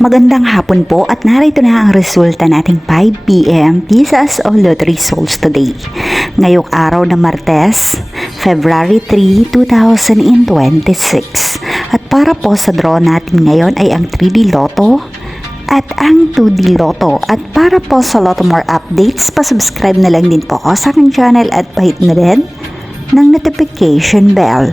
Magandang hapon po at narito na ang resulta nating 5 PM Tisas o Lottery Results today. Ngayong araw na Martes, February 3, 2026. At para po sa draw natin ngayon ay ang 3D Lotto at ang 2D Lotto. At para po sa Lotto More updates, pasubscribe na lang din po ako sa aking channel at pahit na rin ng notification bell.